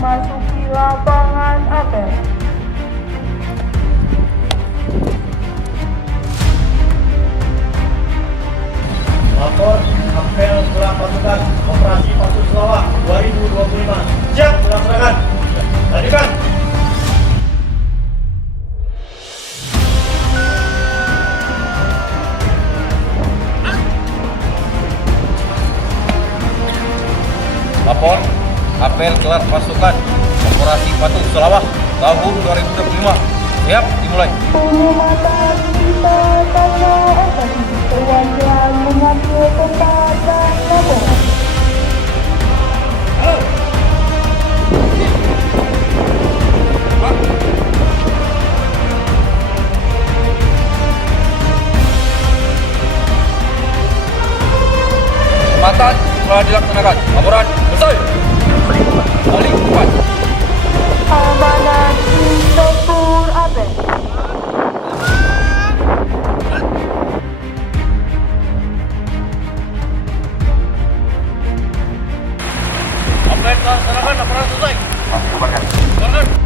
memasuki lapangan apel. Lapor apel gerak pasukan operasi Patu Selawak 2025. Siap melaksanakan. Lanjutkan. Lapor apel gelar pasukan operasi Patu Selawak tahun 2025. Siap dimulai. Pengumuman kita tanya operasi perwakilan mengambil tempat dan laporan. Pengamatan telah dilaksanakan. Laporan selesai. Balik cepat. Amanat Inspektur Apel. Apel telah dilaksanakan. Laporan selesai. Laporan.